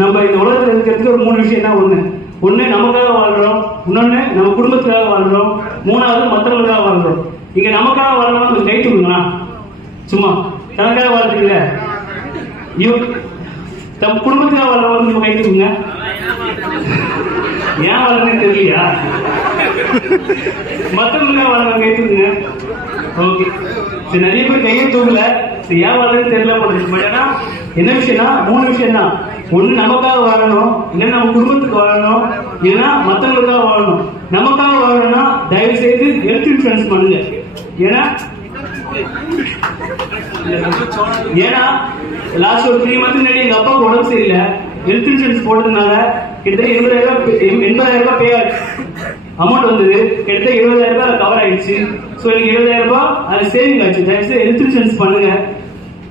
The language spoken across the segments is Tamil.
நம்ம இந்த உலகத்தில் இருக்கிறதுக்கு ஒரு மூணு விஷயம் தான் ஒண்ணு. ஒண்ணு நமக்காக வாழ்றோம். இன்னொன்னு நம்ம குடும்பத்துக்காக வாழ்றோம். மூணாவது மற்றவங்களுக்காக வாழ்றோம். இங்க நமக்காக வாழ்றோம் கொஞ்சம் கை தூக்குங்களா சும்மா. தனக்காக வாழ்றீங்கள? ஐயோ தம் குடும்பத்துக்காக வாழ்றவங்க நம்ம கை தூக்குங்க ஏன் வாழ்றேன்னு தெரியலையா? மற்றவங்களுக்காக வாழ்றவங்க கை தூக்குங்க ஓகே சரி நிறைய பேர் கையை தூங்கல சரி ஏன் வாழ்றதுன்னு தெரியல போடுறது பட் ஆனா என்ன விஷயம்னா மூணு விஷயம் தான் ஒண்ணு நமக்காக வாழணும் இல்லைன்னா நம்ம குடும்பத்துக்கு வாழணும் இல்லைன்னா மத்தவங்களுக்காக வாழணும். நமக்காக வாழணும்னா தயவு செய்து ஹெல்த் இன்சூரன்ஸ் பண்ணுங்க. ஏன்னா ஏன்னா லாஸ்ட் ஒரு த்ரீ மந்த் முன்னாடி எங்க அப்பாவுக்கு உடம்பு சரியில்லை. ஹெல்த் இன்சூரன்ஸ் போட்டதுனால கிட்டத்தட்ட இருபதாயிரம் ரூபாய் எண்பதாயிரம் ரூபாய் பே அமௌண்ட் வந்தது. கிட்டத்தட்ட இருபதாயிரம் ரூபாய் கவர் ஆயிடுச்சு. ஸோ எனக்கு இருபதாயிரம் ரூபாய் அது சேவிங் ஆச்சு. தயவுசெய்து ஹெல்த் இன்சூரன்ஸ் பண்ணுங்க.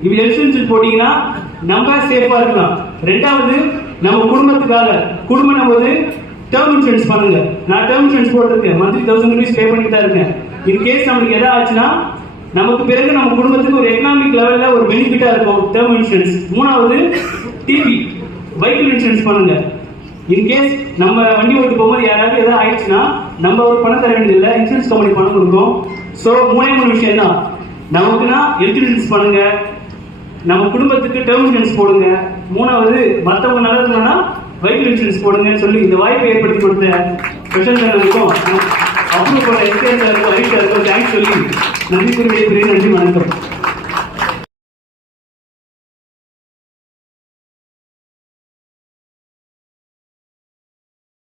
இப்படி ஹெல்த் இன்சூரன்ஸ் போட்டீங்கன்னா நம்ம சேஃபா இருக்கலாம். ரெண்டாவது நம்ம குடும்பத்துக்காக குடும்பம் நமது டேர்ம் இன்சூரன்ஸ் பண்ணுங்க. நான் டேர்ம் இன்சூரன்ஸ் போட்டிருக்கேன். மந்த்லி தௌசண்ட் ருபீஸ் பே பண்ணிட்டு தான் இருக்கேன். இன் கேஸ் நம்மளுக்கு எதாவது ஆச்சுன்னா நமக்கு பிறகு நம்ம குடும்பத்துக்கு ஒரு எக்கனாமிக் லெவல்ல ஒரு பெனிஃபிட்டா இருக்கும் டேர்ம் இன்சூரன்ஸ் மூணாவது டிவி வெஹிக்கிள் இன்சூரன்ஸ் பண்ணுங்க. இன்கேஸ் நம்ம வண்டி ஓட்டு போகும்போது யாராவது ஏதாவது ஆயிடுச்சுன்னா நம்ம ஒரு பணம் தர வேண்டியதில்லை. இன்சூரன்ஸ் கம்பெனி பணம் கொடுக்கும். ஸோ மூணே மூணு விஷயம் தான் நமக்குன்னா ஹெல்த் இன்சூரன்ஸ் பண்ணுங்க. நம்ம குடும்பத்துக்கு டேர்ம் இன்சூரன்ஸ் போடுங்க. மூணாவது மற்றவங்க நல்லதுன்னா வைக்கல் இன்சூரன்ஸ் போடுங்கன்னு சொல்லி இந்த வாய்ப்பை ஏற்படுத்தி கொடுத்த ஸ்பெஷல் அப்ரூவ் பண்ண எஸ்கே சாருக்கும் ஐடியா சாருக்கும் தேங்க்ஸ் சொல்லி நன்றி குறிப்பிட்டு நன்றி வணக்கம்.